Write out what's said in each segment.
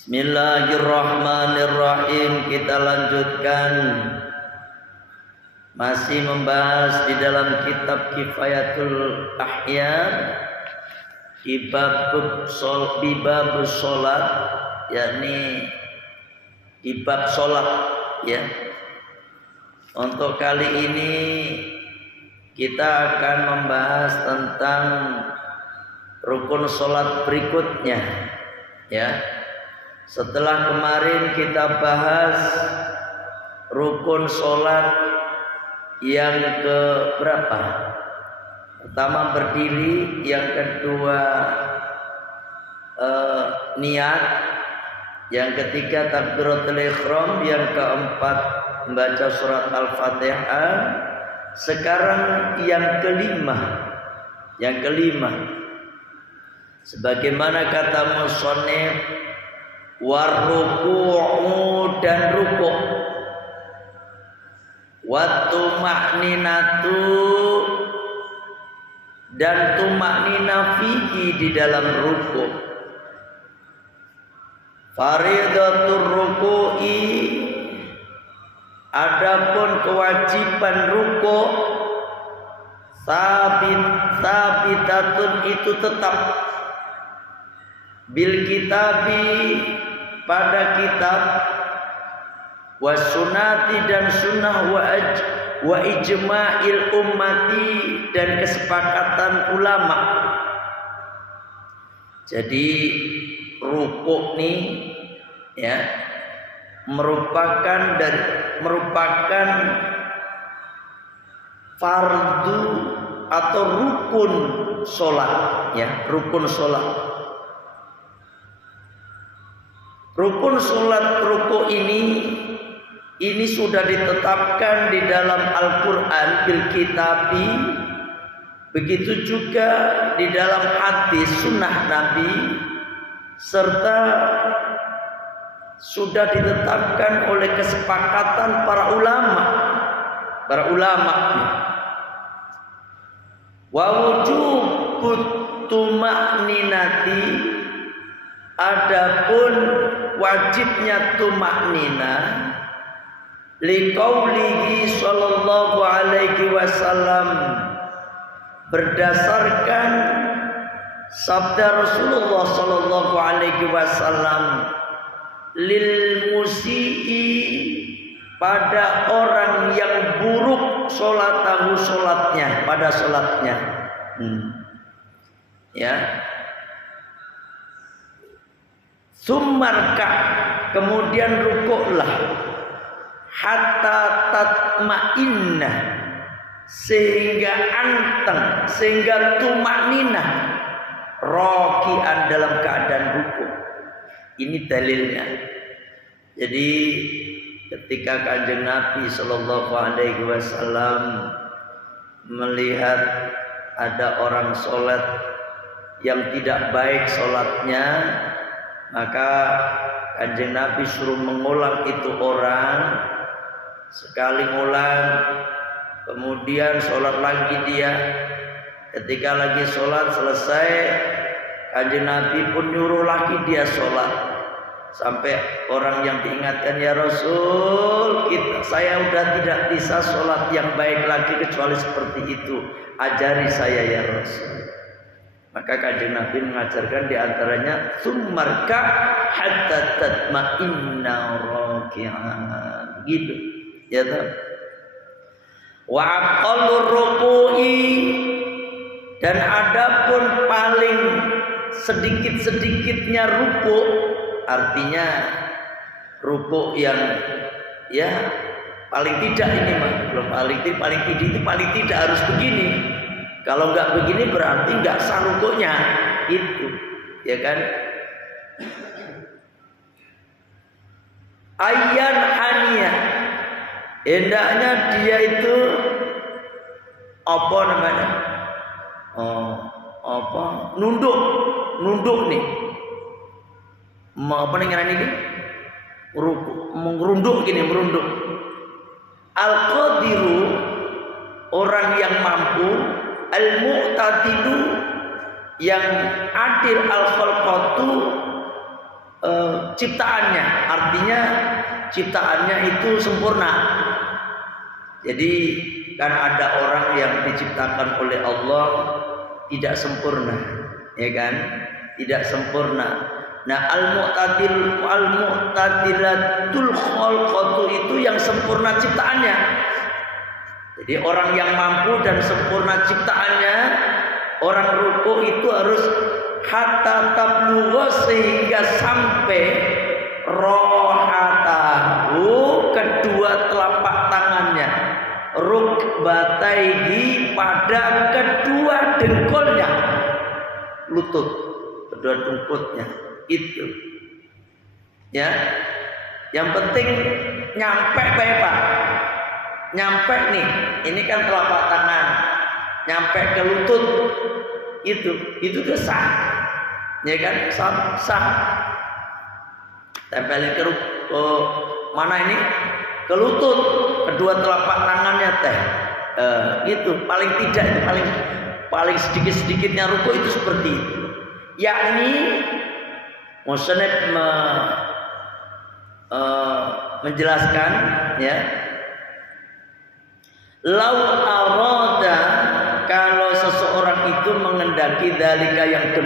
Bismillahirrahmanirrahim. Kita lanjutkan masih membahas di dalam kitab Kifayatul Ahyan di bab sholat, yakni di bab sholat ya. Untuk kali ini kita akan membahas tentang rukun sholat berikutnya ya. Setelah kemarin kita bahas rukun sholat yang ke berapa? Pertama berdiri, yang kedua niat, yang ketiga takbiratul ihram, yang keempat membaca surat Al-Fatihah. Sekarang yang kelima sebagaimana kata musannif, warruku'u, dan rukuk, wattuma'ninatu, dan tuma'nina fihi, di dalam rukuk. Faridatur ruku'i, adapun kewajiban rukuk, sabitatun, itu tetap, bil kitabi, pada kitab, wasunati, dan sunnah, wa ijma'il ummati, dan kesepakatan ulama. Jadi rukuk nih ya merupakan fardu atau rukun sholat ya, rukun sholat. Rukun sholat rukuk ini sudah ditetapkan di dalam Al-Quran bil kitabi, begitu juga di dalam hadis sunnah Nabi, serta sudah ditetapkan oleh kesepakatan para ulama. Wa wujubut tuma'ninati, adapun wajibnya tuma'nina, liqaulihi sallallahu alaihi wasallam, berdasarkan sabda Rasulullah sallallahu alaihi wasallam, lil musii, pada orang yang buruk sholatnya, pada sholatnya ya. Summarka, kemudian rukuklah, hatta tatma'inna, sehingga anteng, sehingga tumakninah, rokian, dalam keadaan rukuk. Ini dalilnya. Jadi ketika Kanjeng Nabi Sallallahu Alaihi Wasallam melihat ada orang sholat yang tidak baik sholatnya, maka Kanjeng Nabi suruh mengulang itu orang, sekali ngulang, kemudian sholat lagi dia. Ketika lagi sholat selesai, Kanjeng Nabi pun nyuruh lagi dia sholat, sampai orang yang diingatkan, ya Rasul, saya udah tidak bisa sholat yang baik lagi kecuali seperti itu, ajari saya ya Rasul. Maka Kanjeng Nabi mengajarkan diantaranya summarka hatta tatma'inna raki'an, gitu ya toh. Wa aqallur ruku'i, dan adapun paling sedikit-sedikitnya rukuk, artinya rukuk yang ya paling tidak ini mah, belum paling tidak harus begini. Kalau enggak begini berarti enggak sah rukuknya, itu ya kan. Ayyan haniya, hendaknya dia itu apa namanya, nunduk nih, apa nih ini, merunduk. Al-qadiru, orang yang mampu, al-mu'tadilu, yang adil, al-khalqatu, ciptaannya, artinya ciptaannya itu sempurna. Jadi kan ada orang yang diciptakan oleh Allah tidak sempurna, ya kan? Tidak sempurna. Nah, al-mu'tadilatul khalqatu itu yang sempurna ciptaannya. Jadi orang yang mampu dan sempurna ciptaannya, orang ruku itu harus hatta tablugha, sehingga sampai rohatahu, kedua telapak tangannya, rukbataihi, pada kedua dengkulnya, lutut, kedua dengkulnya itu. Ya, yang penting nyampe Pak. Nyampe nih, ini kan telapak tangan, nyampe ke lutut, itu udah sah, ya kan? Sah. Tempelin ke mana ini? Ke lutut, kedua telapak tangannya gitu. Paling tidak itu paling sedikitnya ruku itu seperti itu. Yakni musannif menjelaskan, ya. Lau arada, kalau seseorang itu mengendaki dalika yang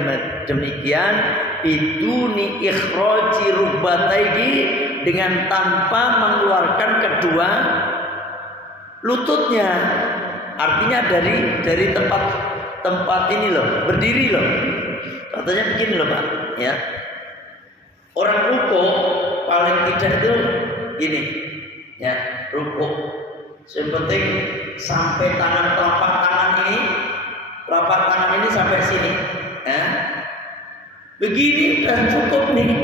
demikian, biduni ikhraji rukbataihi, dengan tanpa mengeluarkan kedua lututnya, artinya dari tempat ini loh, berdiri loh. Contohnya begini loh Pak, ya. Orang ruku paling tidak itu gini, ya, ruku. Yang penting sampai telapak tangan ini sampai sini, ya. Begini udah cukup nih,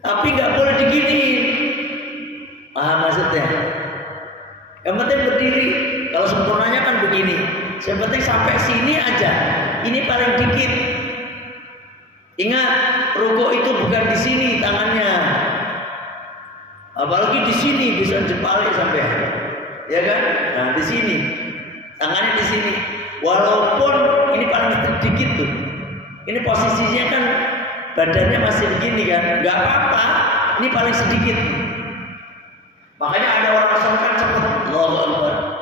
tapi nggak boleh diginiin. Maksudnya, yang penting berdiri. Kalau sempurnanya kan begini. Yang penting sampai sini aja. Ini paling dikit. Ingat, ruku itu bukan di sini tangannya, apalagi di sini bisa jempolnya sampai. Ya kan? Nah, di sini. Tangannya di sini. Walaupun ini paling sedikit tuh. Ini posisinya kan badannya masih begini kan. Enggak apa-apa. Ini paling sedikit. Makanya ada orang sholat cepat. Allahu Akbar.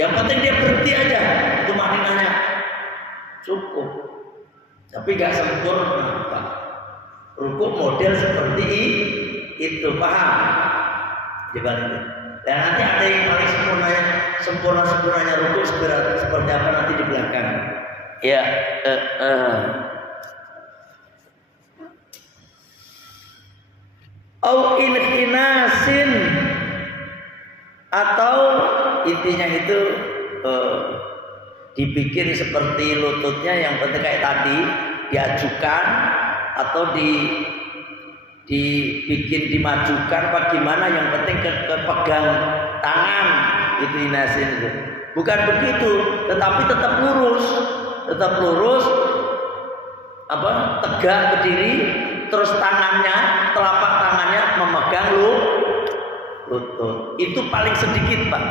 Yang penting dia berhenti aja. Itu maknanya. Cukup. Tapi enggak sempurna, Pak. Rukuk model seperti itu, paham? Dibalik. Dan nanti ada yang paling sempurnanya rukuk seperti apa nanti di belakang. Ya, au inhinasin, atau intinya itu dibikin seperti lututnya, yang penting kayak tadi diajukan atau dibikin dimajukan apa gimana, yang penting kepegang tangan, itu inasin itu. Bukan begitu, tetapi tetap lurus, tegak berdiri, terus telapak tangannya memegang lutut. Itu paling sedikit Pak,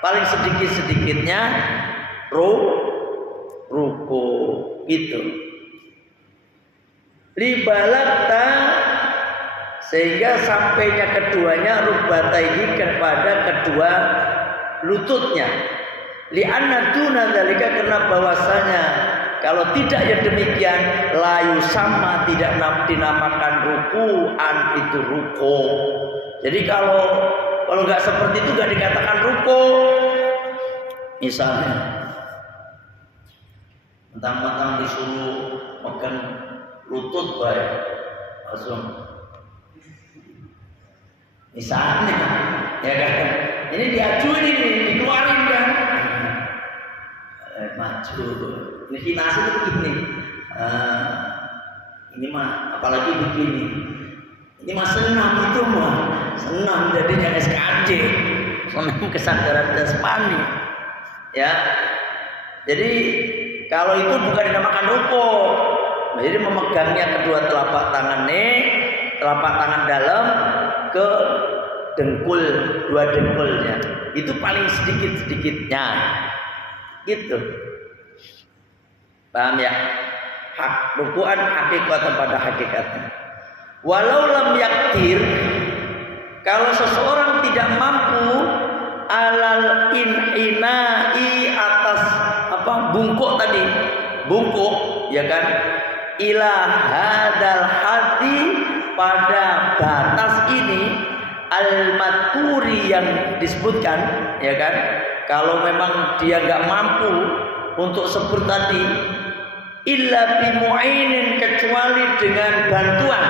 paling sedikitnya ruku itu. Libalakta, sehingga sampainya keduanya rukbataihi, kepada kedua lututnya. Li'anna duna dzalika, karena bahwasanya kalau tidak ya demikian, layu sama, tidak dinamakan ruku'an, itu ruku. Jadi kalau nggak seperti itu nggak dikatakan ruku. Misalnya mentang-mentang disuruh megang lutut baik langsung, misalnya, ya kan, ini diajuin, ini dikeluarin kan, maju. Ini finasi itu begini, ini mah apalagi begini, ini mah senam, itu mah senam jadinya SKJ, senam kesadaran jasmani, ya. Jadi kalau itu bukan dinamakan ruku. Jadi memegangnya kedua telapak tangan dalam ke dengkul, dua dengkulnya, itu paling sedikitnya, gitu. Paham ya? Ruku'an hakikatan pada hakikatnya. Walau lam yaktir, kalau seseorang tidak mampu alal inai atas bungkuk tadi, bungkuk ya kan, ila hadal hati pada batas ini al-madkuri yang disebutkan ya kan, kalau memang dia nggak mampu untuk sebut tadi, illa bimu'inin, kecuali dengan bantuan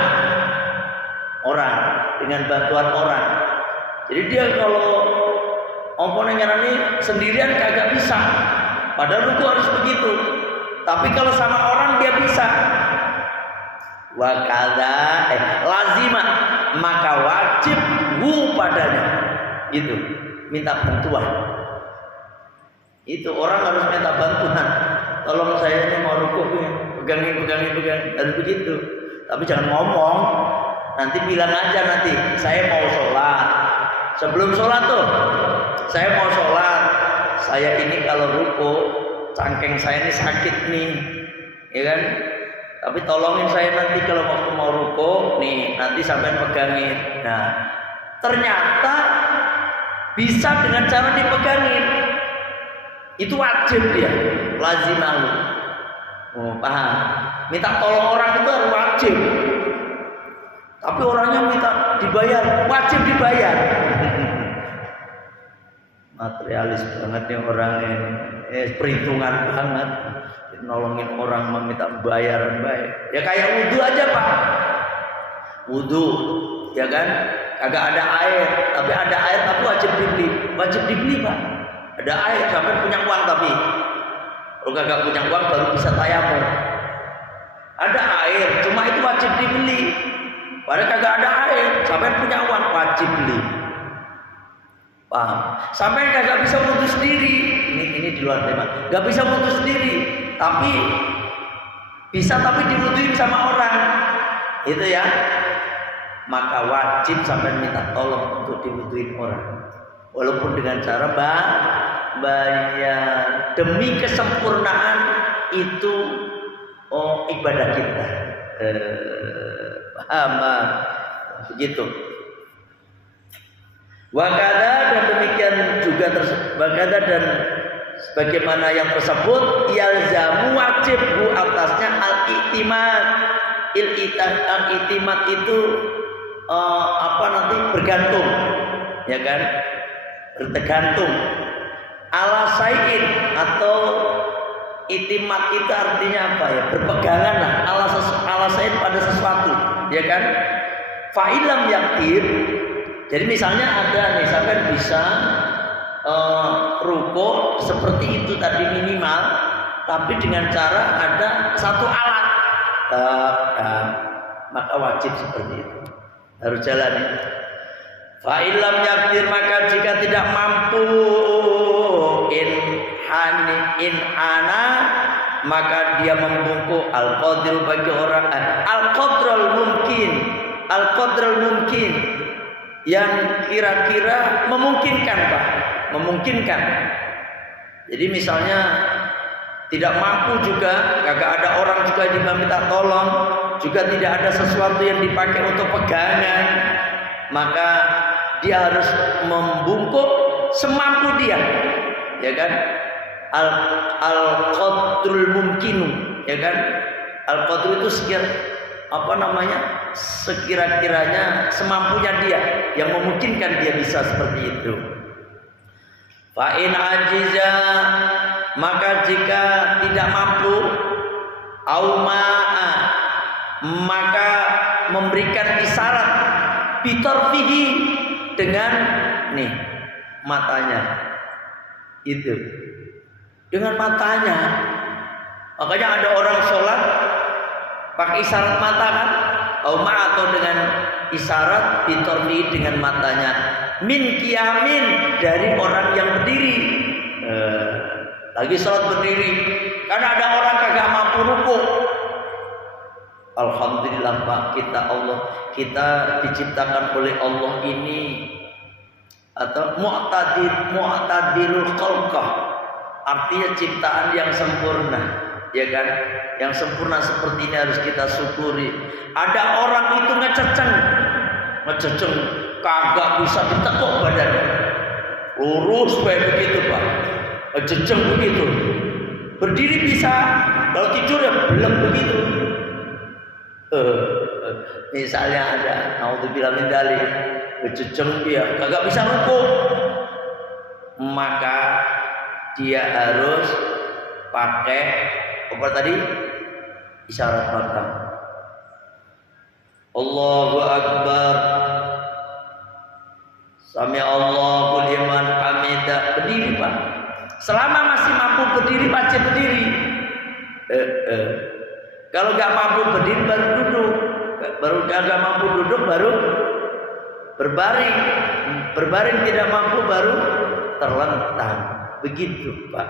orang, dengan bantuan orang. Jadi dia kalau omponnya nyarani sendirian kagak bisa, padahal itu harus begitu. Tapi kalau sama orang dia bisa. Wakada lazima, maka wajib padanya gitu, minta bantuan. Itu orang harus minta bantuan. Tolong saya ini mau rukuk, pegangin, harus begitu. Tapi jangan ngomong. Nanti bilang aja nanti, saya mau sholat. Sebelum sholat tuh, saya mau sholat. Saya ini kalau rukuk, cangkeng saya ini sakit nih, ya kan? Tapi tolongin saya nanti kalau waktu mau rukuk, nih nanti sampai pegangin. Nah, ternyata bisa dengan cara dipegangin. Itu wajib dia, lazimahu. Oh, paham? Minta tolong orang itu harus wajib. Tapi orangnya minta dibayar, wajib dibayar. Materialis banget nih orang ini, perhitungan banget. Nolongin orang meminta bayaran baik. Ya kayak wudhu aja Pak. Wudhu, ya kan? Kagak ada air, tapi ada air tapi wajib dibeli Pak. Ada air sampai punya uang tapi. Kalau kagak punya uang baru bisa tayamum. Ada air, cuma itu wajib dibeli. Padahal kagak ada air, sampai punya uang wajib beli. Paham? Sampai kagak bisa wudhu sendiri. Ini di luar tema. Gak bisa wudhu sendiri, tapi bisa tapi diwudhuin sama orang. Itu ya. Maka wajib sampai minta tolong untuk diwudhuin orang. Walaupun dengan cara bayar, demi kesempurnaan itu ibadah kita. Paham? Begitu. Wakada, dan demikian juga wakada, dan sebagaimana yang tersebut, yalzamu wajib atasnya al-i'timad. Al-i'timad itu nanti bergantung, ya kan? Bergantung ala sayin, atau itimat itu artinya apa ya? Berpegangan lah ala sayin pada sesuatu, ya kan? Fa'ilam yaktir. Jadi misalnya ada nih, sampai bisa rukuk seperti itu tadi minimal, tapi dengan cara ada satu alat, maka wajib seperti itu, harus jalan ya. Fa'ilam yaktir, maka jika tidak mampu, in ana, maka dia membungkuk al-qadir bagi orang, al-qadral mungkin, yang kira-kira memungkinkan Pak, memungkinkan. Jadi misalnya tidak mampu juga, kagak ada orang juga diminta tolong, juga tidak ada sesuatu yang dipakai untuk pegangan, maka dia harus membungkuk semampu dia, ya kan? Al-qadrul mumkinu, ya kan? Al-qadru itu sekira-kiranya semampunya dia, yang memungkinkan dia bisa seperti itu. Fa in ajiza, maka jika tidak mampu, aumaa, maka memberikan isyarat bitarfihi, dengan nih matanya, itu dengan matanya. Makanya ada orang sholat pakai isyarat mata kan, atau dengan isyarat bitarfihi, dengan matanya, min qiyamin, dari orang yang berdiri. Lagi sholat berdiri, karena ada orang kagak mampu rukuk. Alhamdulillah Pak, kita diciptakan oleh Allah ini, atau mu'tadilul khalqah, artinya ciptaan yang sempurna. ya kan? Yang sempurna seperti ini harus kita syukuri. Ada orang itu ngececeng, kagak bisa ditekuk badannya, lurus kayak begitu Pak, ngececeng begitu. Berdiri bisa, kalau tidur ya belum begitu. Misalnya ada, naudzubillah min dzalik, ngececeng dia, kagak bisa rukuk, maka dia harus pakai apa tadi? Isyarat mata. Allahu Akbar, Sami Allahu liman hamidah. Berdiri Pak. Selama masih mampu berdiri wajib berdiri. Kalau nggak mampu berdiri baru duduk. Baru nggak mampu duduk baru berbaring. Berbaring tidak mampu baru terlentang. Begitu Pak.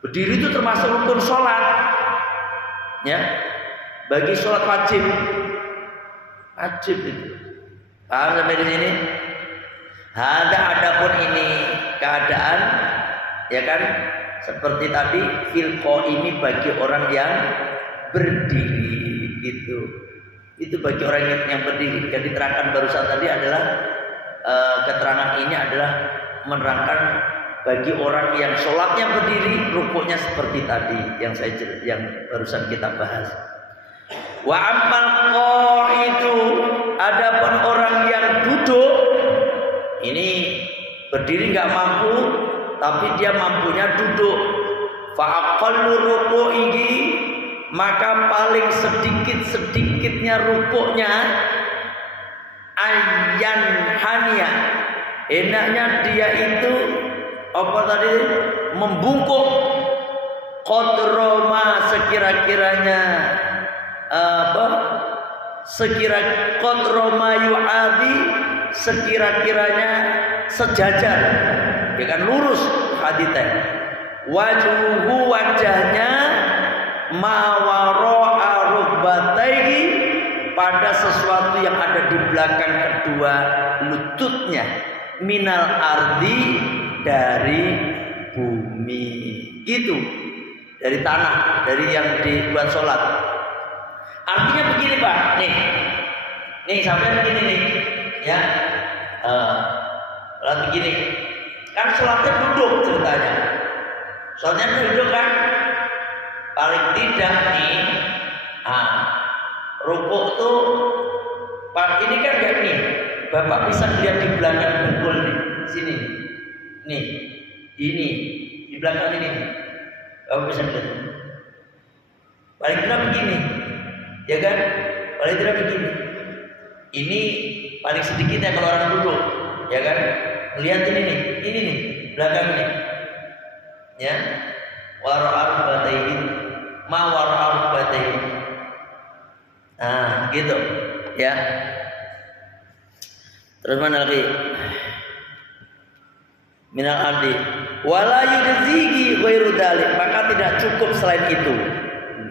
Berdiri itu termasuk rukun sholat. Ya, bagi sholat wajib itu. Paham sampai di sini? Adapun ini keadaan, ya kan? Seperti tadi filqo ini bagi orang yang berdiri gitu. Itu bagi orang yang berdiri. Yang diterangkan barusan tadi adalah keterangan ini adalah menerangkan bagi orang yang sholatnya berdiri, rukuknya seperti tadi yang barusan kita bahas. Wa ammal qaidu, adapun orang yang duduk, ini berdiri nggak mampu, tapi dia mampunya duduk. Fa aqallu ruku'ihi, maka paling sedikitnya rukuknya ayyan hania, enaknya dia itu apa tadi, membungkuk qadroma sekira-kiranya qadroma yu'adi, sekira-kiranya sejajar, ya kan, lurus haditnya. Wajhuhu, wajahnya, mawara'a rukbatayhi, pada sesuatu yang ada di belakang kedua lututnya, minal ardi, dari bumi, gitu, dari tanah, dari yang dibuat sholat. Artinya begini Pak, nih sampai begini nih, ya, sholat begini, kan sholatnya duduk ceritanya, sholatnya duduk kan, paling tidak nih, rukuk tuh, Pak, ini kan kayak nih, Bapak bisa lihat di belakang dengkul nih, sini. Nih, ini di belakang ini, kamu bisa lihat. Paling tidak begini, ya kan? Paling tidak begini. Ini paling sedikitnya kalau orang duduk, ya kan? Lihat ini nih, belakang ini, ya. Wara'ar bataihi, ma wara'ar bataihi. Nah, gitu, ya. Terus mana lagi? Minal ardi wala yujzihi ghairu dzalik, maka tidak cukup selain itu.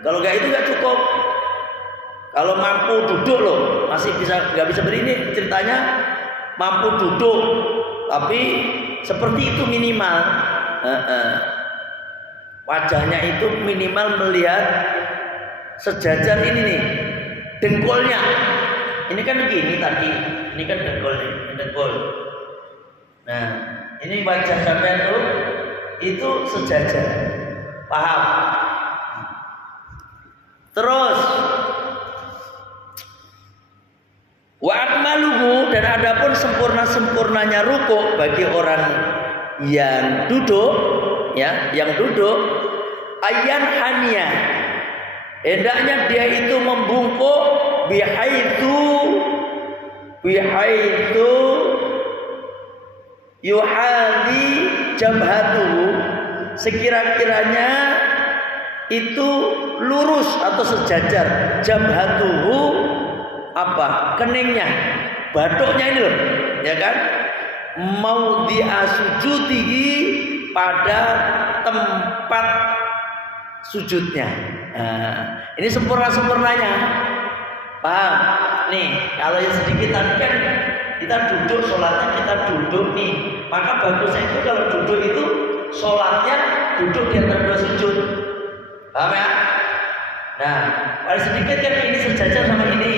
Kalau enggak itu enggak cukup. Kalau mampu duduk loh, masih enggak bisa berdiri, ceritanya mampu duduk, tapi seperti itu minimal. Wajahnya itu minimal melihat sejajar ini nih, dengkulnya. Ini kan begini tadi, ini kan dengkul. Nah, ini wajah sampai itu sejajar, paham? Terus wa akmaluhu, dan adapun sempurnanya rukuk bagi orang yang duduk, ya, yang duduk, ayyan hania, hendaknya dia itu membungkuk bihaitu yuhadi jabhatuhu, sekira-kiranya itu lurus atau sejajar jabhatuhu, apa, keningnya, batuknya ini loh, ya kan, mau diasujudihi, pada tempat sujudnya. Nah, ini sempurnanya, paham? Nih, kalau yang sedikit tadi kan kita duduk, sholatnya kita duduk nih, maka bagusnya itu kalau duduk itu sholatnya duduk di antara dua sujud, Paham ya? Nah, paling sedikit kan ini sejajar sama ini.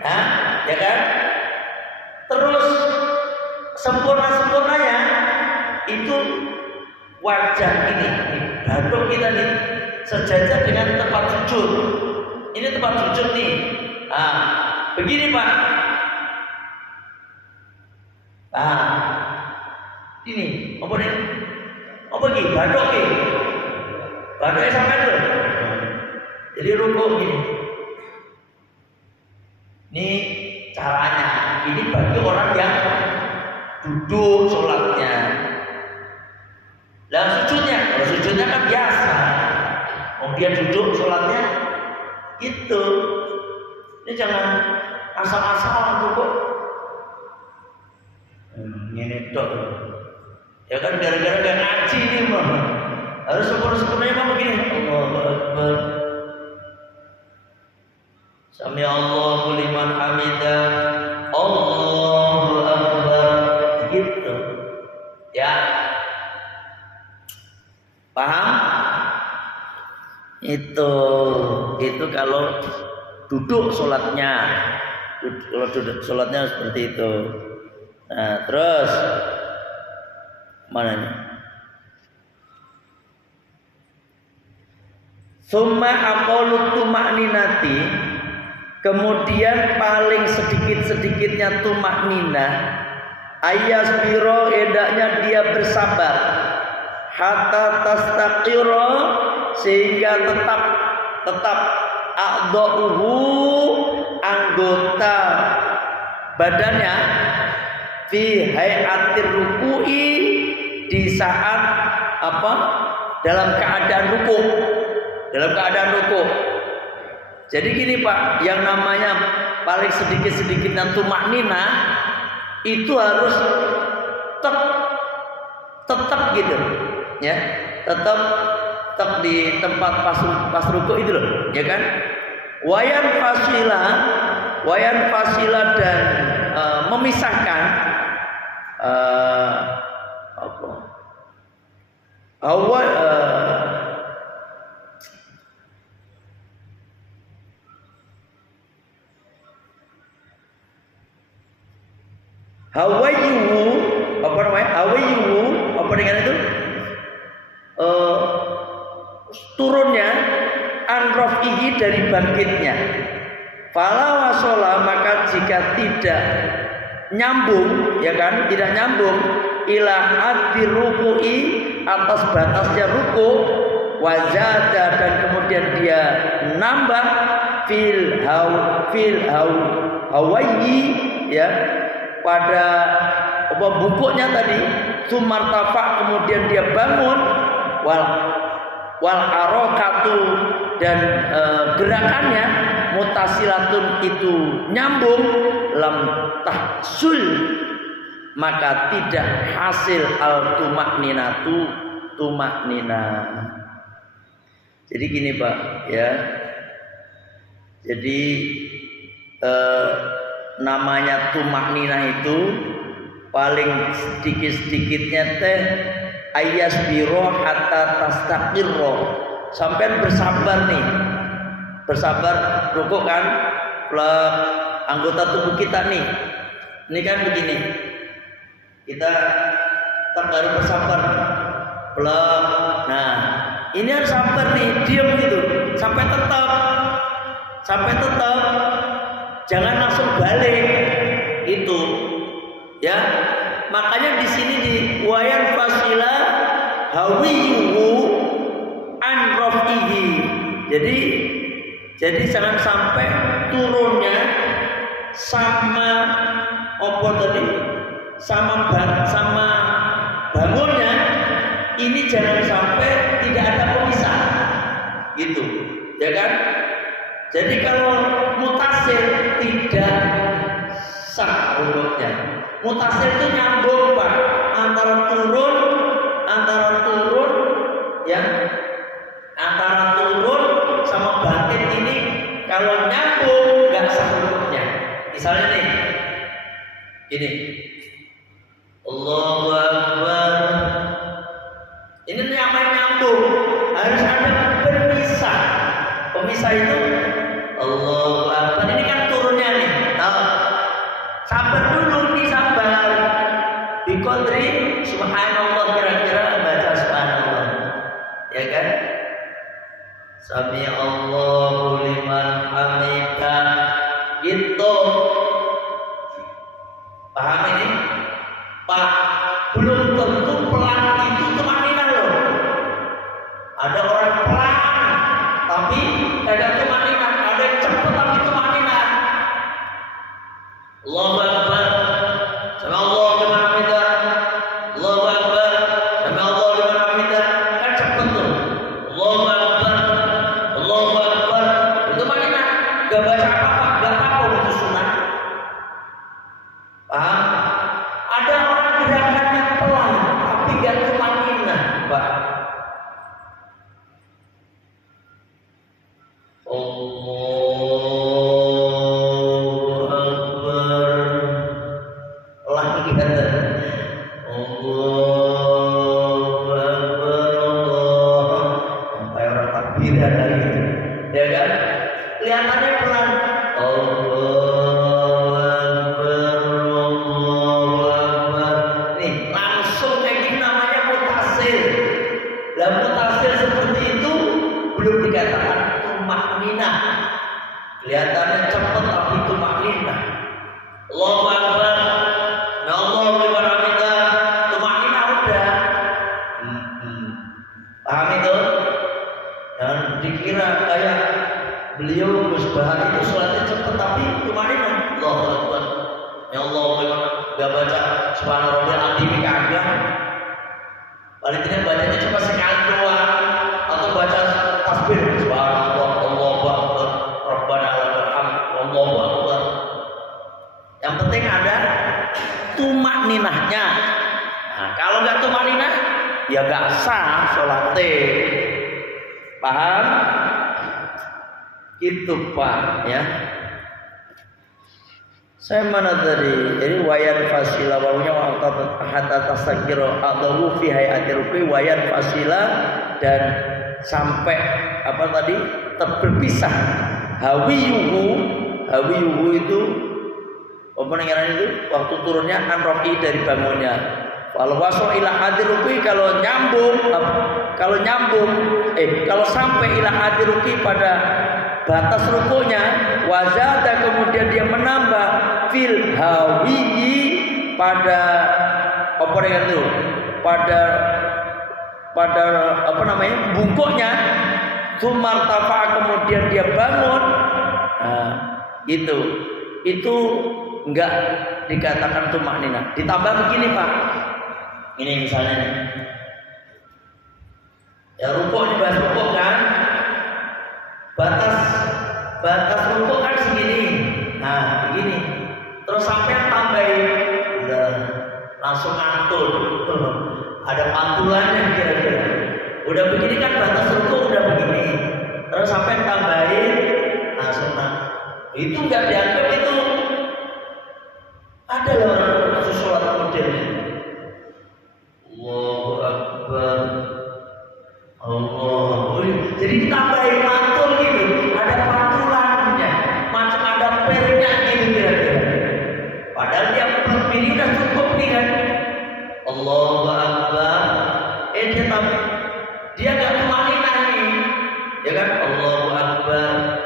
Nah, ya kan? Terus sempurna-sempurnanya itu wajah ini batuk kita nih sejajar dengan tempat sujud. Ini tempat sujud nih. Nah, begini Pak. Nah, ini apa nih? Apa nih? Batuk nih. Batuknya sampai tuh. Jadi rukuk gini. Ini caranya. Ini bagi orang yang duduk sholatnya. Lah sujudnya, kalau sujudnya kan biasa. Dia duduk sholatnya itu. Ini jangan asal-asalan rukuk. Ini dok. Ya kan gara-gara gak ngaji nih mah. Harus sempurna-sempurnanya mah begini. Allahu Akbar. Sami Allahu liman hamidah. Allahu Akbar. Gitu. Ya. Paham? Itu kalau duduk sholatnya. Kalau duduk sholatnya seperti itu. Nah, terus mana nih? Summa aqalu tumakninati, kemudian paling sedikit-sedikitnya tumakninah, ayasbiro edaknya dia bersabar, hatta tastaqiro sehingga tetap a'dha'uhu anggota badannya fi hayatir ruku'i di saat apa? Dalam keadaan ruku. Dalam keadaan ruku. Jadi gini Pak, yang namanya paling sedikit-sedikitnya tumakninah itu harus tetap gitu, ya. Tetap di tempat pas ruku itu loh, ya kan? Wayan fasila dan memisahkan Hawayu apa dengan itu? Turunnya anrofihi dari bangkitnya. Fala wasola, maka jika tidak nyambung, ya kan, tidak nyambung ila addi ruku'i atas batasnya ruku, wajada dan kemudian dia nambah fil hawayi, ya, pada apa bukuknya tadi, sumartafa kemudian dia bangun, wal harokatu dan gerakannya mutasilatun itu nyambung, lam tahsul maka tidak hasil al tumakninah. Jadi gini Pak, ya. Jadi namanya tumakninah itu paling sedikit-sedikitnya teh ayas biro hatta tastaqirro, sampai bersabar nih, bersabar rukuk kan, anggota tubuh kita nih, ini kan begini, kita baru bersabar, nah ini harus sabar nih, diam gitu, sampai tetap, jangan langsung balik, itu, ya. Makanya di sini di wayan fasila hawiyuhu an rafihi. Jadi jangan sampai turunnya sama apa tadi? Sama bangunnya ini jangan sampai tidak ada pemisah. Gitu. Ya kan? Jadi kalau mutasil tidak sah rukuknya. Mutasil itu nyambung Pak, antara turun ya, antara turun sama bangkit ini kalau nyambung nggak sah rukuknya. Misalnya nih, ini Allahu Akbar, ini nyambung, harus ada permisi. pemisah itu Allahu Akbar. Ini kan turunnya nih. Nah, sabar dulu nih, sabar. Biqadri subhanallah, kira-kira baca subhanallah. Ya kan? Sami Allahu liman hamidah. Gitu. Paham ini? Pak, belum tentu pelan itu tumanina loh. Ada orang pelan tapi kagak tumanina, ada yang cepat tapi tumanina. Allahu Akbar. Sami Allahu liman hamidah. Allahu Akbar. Sami Allahu liman hamidah. Kan cepat tuh. Allahu Akbar. Allahu Akbar. Itu tumanina. Gak baca apa-apa, gak apa-apa, itu sunnah. Paham? Ada orang gerakannya pelan tapi gak tumanina, Pak. Allahu Akbar. Lagi kata Allahu Akbar. Allah. Sampai orang takbiran lagi. Ya kan? Kelihatannya pelan. Allahu Akbar. Allahu Akbar. Nih, langsung kayak gini namanya mutasil. Lah mutasil seperti itu belum dikatakan tumakninah. Kelihatannya cepat tapi tumakninah. Allahu Akbar. Ya Allah liman hamidah. Tumakninah udah. Paham itu? Jangan dikira kayak beliau Gus Bahar itu sholatnya cepat tapi tumakninah. Allahu Akbar. Ya Allah liman, gak baca subhanallah al-azim kagak. Paling tidak bacanya cuma sekali doang, atau baca tasbih subhanallah, Allahu Akbar, Rabbana lakal hamd, Allahu Akbar. Yang penting ada tumakninahnya. Nah, kalau nggak tumakninah, ya nggak sah sholatnya. Paham? Itu Pak ya. Saya mana tadi? Jadi wayan fasila wawunya hatta tasakiro atau fi hayati rupi wayan fasila, dan sampai apa tadi terpisah hawiyuhu itu apa namanya itu waktu turunnya anrofi dari bangunnya. Kalau wasol ila hadir rupi, kalau sampai ila hadir rupi pada batas rukunya, wazada kemudian dia menambah fil hawiyi pada apa itu pada apa namanya bungkuknya, sumartafa kemudian dia bangun. Nah, itu enggak dikatakan tumakninah. Ditambah begini Pak, ini misalnya nih, ya rukuk dibahas rukuk kan, batas rukuk kan segini, nah begini, terus sampai tambahin, udah langsung mantul, ada pantulannya kira-kira, udah begini kan batas rukuk udah begini, terus sampai tambahin langsung itu nggak dianggap itu. Ada orang masuk sholat modelnya, Allahu Akbar, Allah, jadi ditambahin mantul gitu, ada pantulannya, macam ada pernya gitu kira-kira. Padahal dia pilih udah cukup nih kan, Allahu Akbar, dia nggak tumakninah nih, ya kan, Allahu Akbar,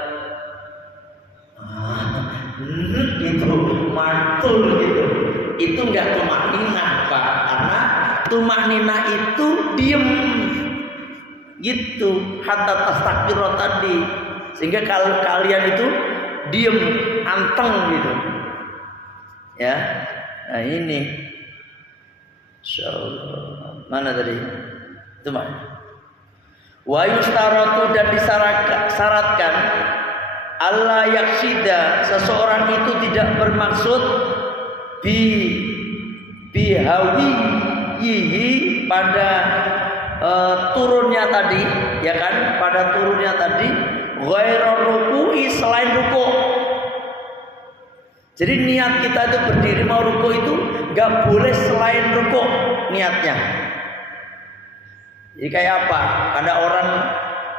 gitu, mantul gitu, itu nggak tumakninah Pak, karena tumakninah itu diem. Gitu hatta tastakbiro tadi, sehingga kalau kalian itu diem anteng gitu ya. Nah ini insyaallah mana tadi itu mana wa yustaratu, dan disyaratkan Allah yaksida, seseorang itu tidak bermaksud bihawiyihi pada turunnya tadi, ya kan, pada turunnya tadi ghairur ruku'i, selain ruku'. Jadi niat kita itu berdiri mau ruku' itu nggak boleh selain ruku' niatnya. Jadi kayak apa? Ada orang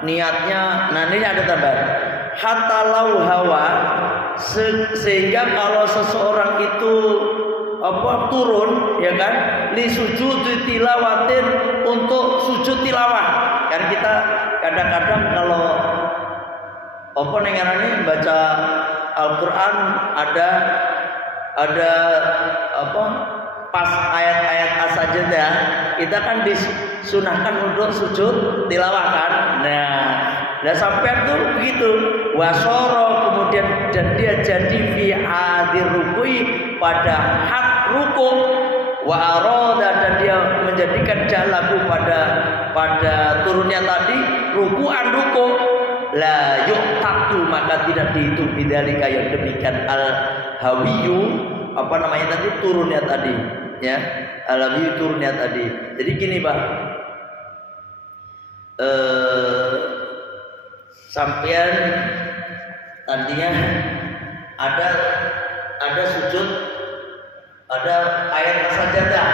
niatnya. Nah ini ada tambahan. Hatta lau hawa, sehingga kalau seseorang itu turun, ya kan, li sujud tilawatin, untuk sujud tilawah. Kan kita kadang-kadang kalau nengarane baca Al-Qur'an ada pas ayat-ayat as-sajdah, kita kan disunahkan untuk sujud tilawah kan. Nah sampai tuh begitu, wasoro, kemudian dan dia jadi fi hadir rukui, pada hak ruku, wa aroda, dan dia menjadikan jalaku pada turunnya tadi rukuan ruku, la yuqtatu, maka tidak dihitung bidzalika, yang demikian al hawiyu tadi turunnya tadi, ya, al hawiyu turunnya tadi. Jadi gini Pak, sampean tadinya ada sujud, ada ayat as-sajdah,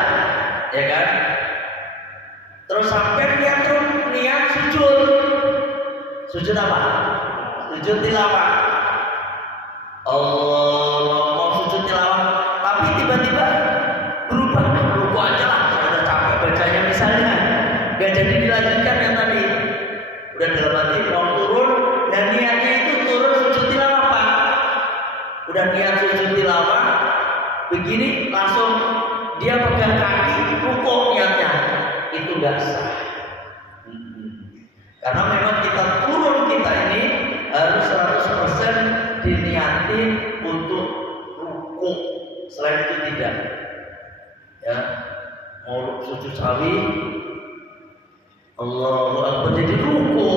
ya kan? Terus sampean niat sujud apa? Sujud tilawah. Mau sujud tilawah, tapi tiba-tiba berubah, ruku aja lah, saya udah capek bacanya misalnya, gak jadi dilanjutkan yang tadi. Udah dalam hati mau turun, dan niatnya itu turun sujud tilawah Pak. Udah niat sujud tilawah, begini langsung dia pegang kaki, ruku niatnya, itu gak sah. Karena memang kita turun, kita ini harus 100% diniatin untuk ruku, selain itu tidak. Ya, mau sujud sawi, Allahu Akbar jadi ruku,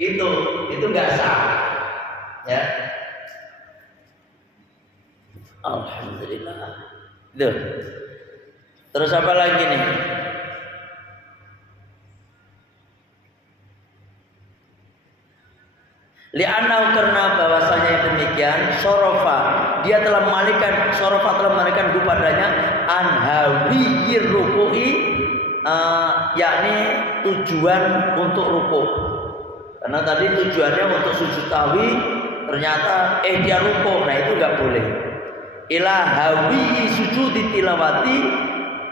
itu nggak sah. Ya, alhamdulillah. Duh. Terus apa lagi nih? Li'annahu, karena bahwasanya demikian, dia telah mengalihkan kepadanya anhawiyir ruku'i, yakni tujuan untuk ruku. Karena tadi tujuannya untuk sujud tahwi, ternyata dia ruku, nah itu nggak boleh. Ila hawi sujud tilawati,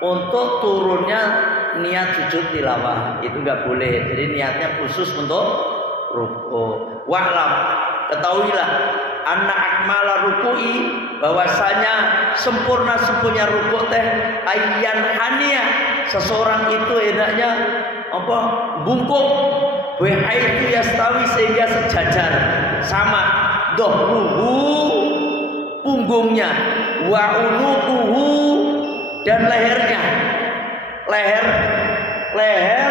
untuk turunnya niat sujud tilawah, itu nggak boleh. Jadi niatnya khusus untuk ruku. Wa'lam, ketahuilah, anna akmala ruku'i, bahwasanya sempurna ruku teh ayyan hania, seseorang itu hendaknya bungkuk, wa aitu yastawi, sehingga sejajar sama dohruhu, punggungnya, wa unuquhu, dan lehernya, leher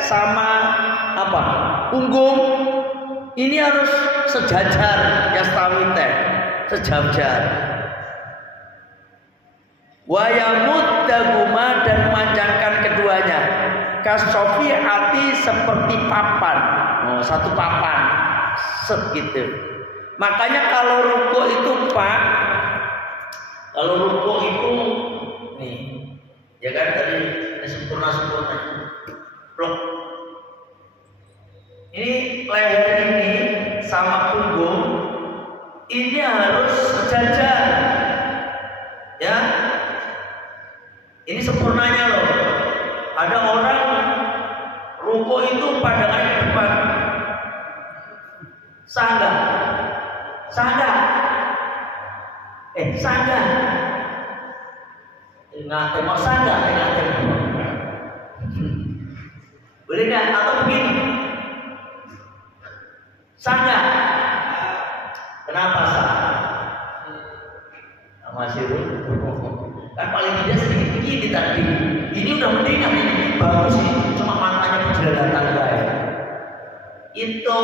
sama punggung ini harus sejajar, yastawi teh sejajar. Wa yamuddahuma, dan memanjangkan keduanya, kasofiati, seperti papan, satu papan, segitu. Makanya kalau ruku itu Pak, nih, ya kan tadi sempurna. Plok. Ini leher ini sama punggung ini harus sejajar, ya. Ini sempurnanya loh. Ada orang ruku itu pandangannya depan, sah nggak? Nggak tengok sah nggak? Boleh nggak? Atau begini? Sah nggak? Kenapa sah? Masih kan paling tidak sedikit begini tadi. Ini udah mendingan, ini bagus sih. Cuma matanya perjalanan ya. Itu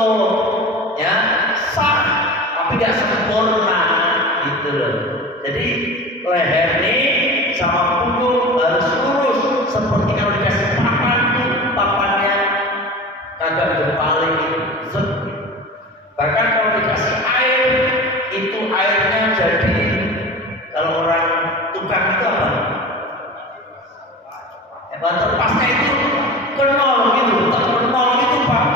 ya sah, tapi nggak sempurna gitu loh. Jadi leher nih sama punggung harus lurus, seperti kalau dikasih papan tuh, papannya kagak berpaling gitu. Bahkan kalau dikasih air, itu airnya jadi, kalau orang tukang itu apa? Terpasnya itu ke nol gitu, tak ke nol itu Pak.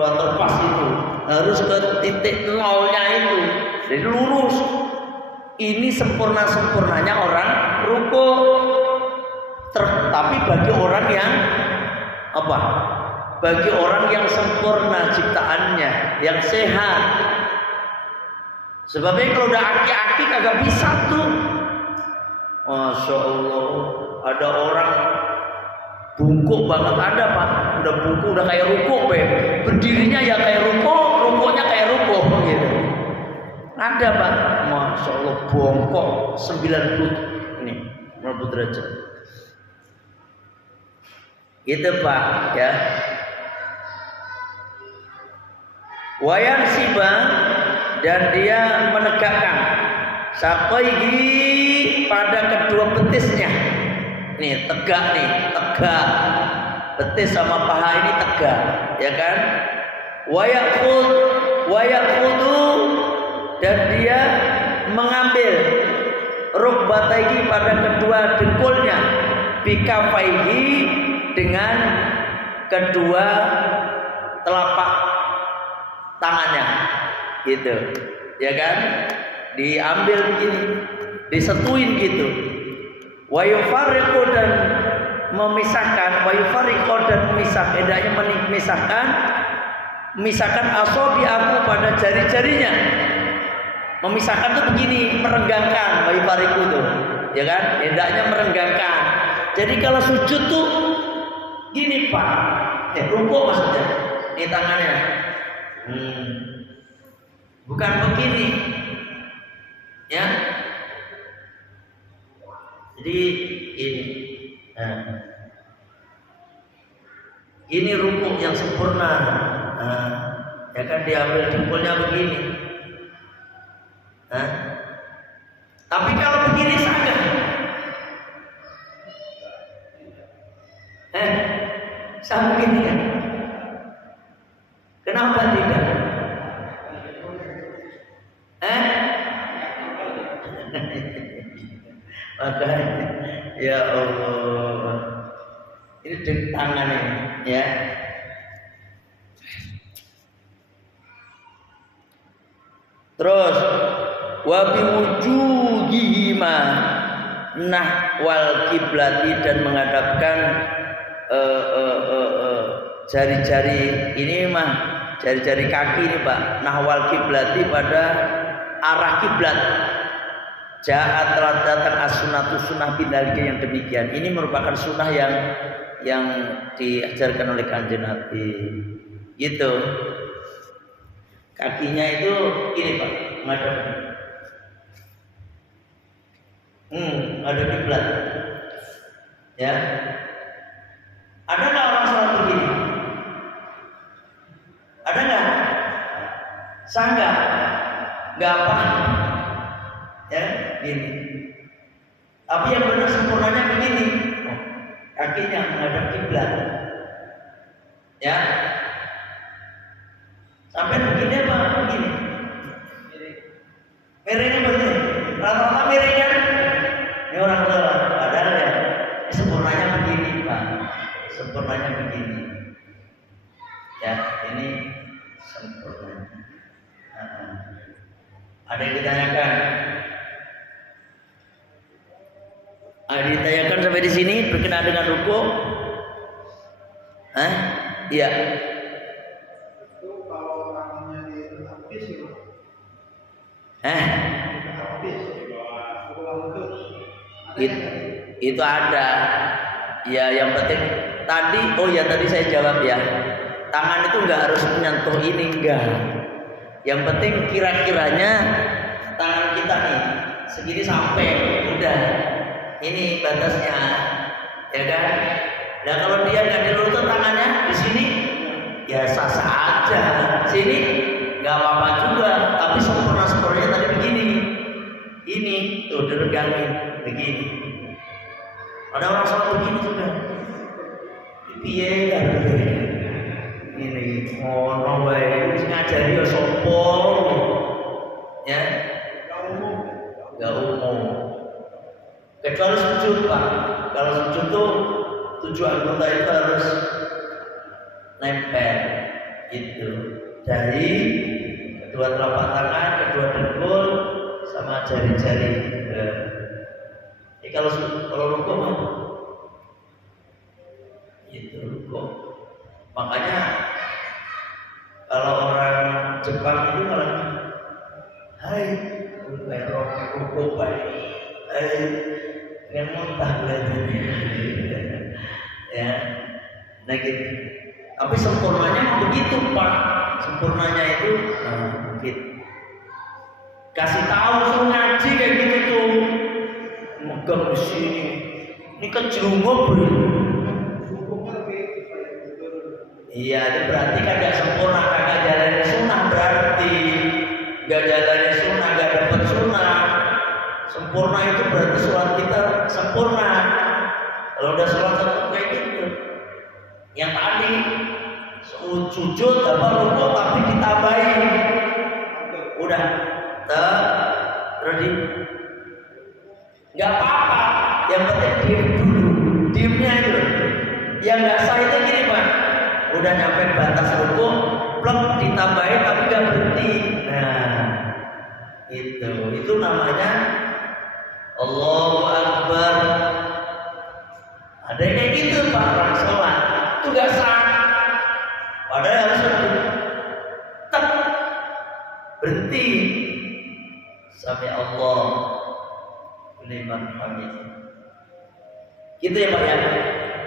ekuator pas itu, harus ke titik nolnya itu, jadi lurus. Ini sempurna-sempurnanya orang rukuk. Tapi bagi orang yang apa? Bagi orang yang sempurna ciptaannya, yang sehat. Sebabnya kalau udah aki-aki kagak bisa tuh. Masya Allah, ada orang bungkuk banget, ada Pak, udah bungkuk, udah kayak rukuk, berdirinya ya kayak rukuk, rukuknya kayak rukuk gitu. Ada Pak, Masya Allah, bongkok 90 derajat. Gitu Pak ya. Wayan siba, dan dia menegakkan saqaihi pada kedua betisnya. Nih tegak nih, tegak. Betis sama paha ini tegak, ya kan? Wayaqudu, dan dia mengambil rukbataihi pada kedua dengkulnya, bikafaihi, dengan kedua telapak tangannya, gitu, ya kan? Diambil begini, disetuin gitu. Wa yufariqu, dan memisahkan, wa yufariqu, dan memisahkan asobi aku pada jari-jarinya. Memisahkan tuh begini, merenggangkan, wa yufariqu tuh, ya kan? Hendaknya merenggangkan. Jadi kalau sujud tuh gini Pak, rukuk maksudnya, ini tangannya. Bukan begini, ya. Jadi ini, ini rukuk yang sempurna. Ya kan, diambil dengkulnya begini. Tapi kalau begini sangat. Sama begini kan? Kenapa tidak? Makanya ya Allah, ini dengan tangan ini, ya. Terus wabi wujuhihima nahwal kiblati, dan menghadapkan jari-jari ini mah, jari-jari kaki ini Pak, nahwal kiblati, pada arah kiblat. Ja'at, telah datang as-sunnatu, sunnah bidalika, yang demikian. Ini merupakan sunnah yang diajarkan oleh Kanjeng Nabi. Gitu. Kakinya itu ini Pak, ngadep. Ada kiblat. Ya. Ada nggak orang sholat begini? Ada nggak? Sangga? Nggak apa? Ya, gini. Tapi yang benar sempurnanya begini. Kakinya menghadap kiblat. Ya. Sampai begini apa? Begini. Miringnya begini. Rata-rata miring kan? Ini orang tua. Padahal ya, sempurnanya begini Pak. Sempurnanya begini. Ya, ini sempurna. Ada yang ditanyakan? Ditanyakan sampai di sini berkenaan dengan rukuk? Iya. Itu kalau tangannya ditapis itu. Itu ada. Ya, yang penting tadi, tadi saya jawab ya. Tangan itu enggak harus menyentuh ini, enggak. Yang penting kira-kiranya tangan kita nih segini sampai, udah. Ini batasnya, ya kan? Nah kalau dia nggak diluruskan tangannya di sini, ya sah-sah aja. Sini nggak apa-apa juga. Tapi sempurna-sempurnanya tadi begini. Ini tuh diregangin begini. Ada orang sholat begini juga. Piye kan? Ini ngono wae. Wis ngajari ya sapa? Ya. Gak umum. Kecuali sujud Pak. Kalau sujud tuh 7 anggota itu harus nempel. Gitu. Dari kedua telapak tangan, kedua dengkul, sama jari-jari. Jadi kalau rukuk mah, itu rukuk. Makanya kalau orang Jepang itu kalau hai rukuk baik, dengan muntah belajarnya, ya, nah gitu. Tapi sempurnanya mau begitu Pak, sempurnanya itu gitu. Kasih tahu suruh ngaji kayak gitu tuh, megang di sini, ini kan jerungup. Iya, itu berarti kagak sempurna, kagak jalanin sunnah berarti, gak jalanin sunnah, gak dapat sunnah. Sempurna itu berarti sholat kita sempurna. Kalau udah sholat kayak gitu, yang tadi sujud apa rukuk tapi ditambahin, udah terus nggak apa-apa, yang penting diem dulu, diemnya itu. Yang nggak sah itu gini Pak, udah nyampe batas rukuk, plek ditambahin tapi nggak berhenti. Nah, itu namanya Allahu Akbar. Ada yang kayak gitu Pak, orang sholat itu nggak sah. Padahal harus tetap berhenti sampai Allah liman hamid. Gitu ya Pak ya.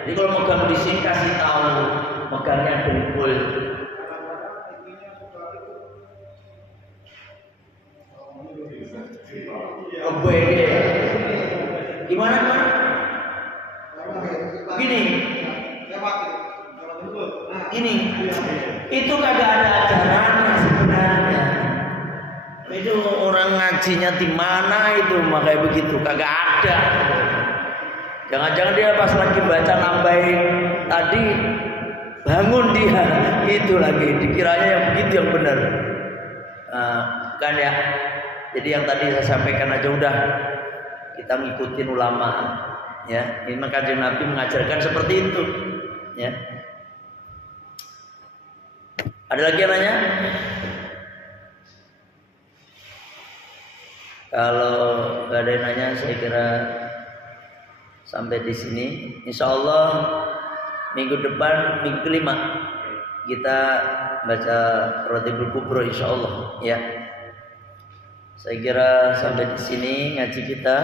Jadi kalau megang di sini kasih tahu, megangnya dengkul. Obede. Gimana Pak? Gini. Ini itu kagak ada ajarannya sebenarnya. Itu orang ngajinya di mana itu makanya begitu, kagak ada. Jangan-jangan dia pas lagi baca nambahin tadi bangun dia itu lagi dikiranya yang begitu yang benar. Kan ya. Jadi yang tadi saya sampaikan aja udah kita ngikutin ulama ya. Ini Kanjeng Nabi mengajarkan seperti itu ya. Ada lagi yang nanya? Kalau nggak ada yang nanya, saya kira sampai di sini. Insya Allah minggu depan, minggu kelima kita baca Rotibul Kubro, insya Allah ya. Saya kira sampai di sini ngaji kita.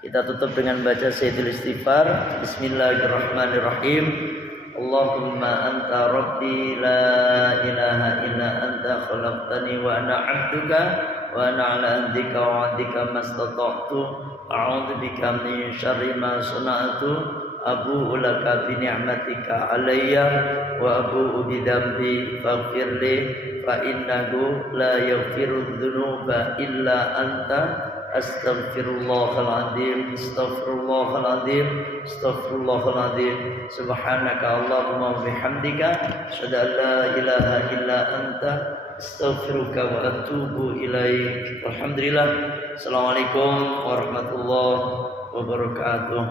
Kita tutup dengan baca Sayyidul Istighfar. Bismillahirrahmanirrahim. Allahumma anta rabbi la ilaha illa anta khalaqtani wa ana 'abduka wa ana 'ala ahdika wa 'adika mastata'tu a'udzu bika min syarri ma sana'tu abu'u laka bi ni'matika 'alayya wa abu'u bi dhanbi faghfir li fa innahu la yaghfiru dzunuba illa anta astaghfirullahaladzim astaghfirullahaladzim astaghfirullahaladzim subhanaka Allahumma bihamdika asyhadu an la ilaha illa anta astaghfiruka wa atubu ilaik. Alhamdulillah. Assalamualaikum warahmatullahi wabarakatuh.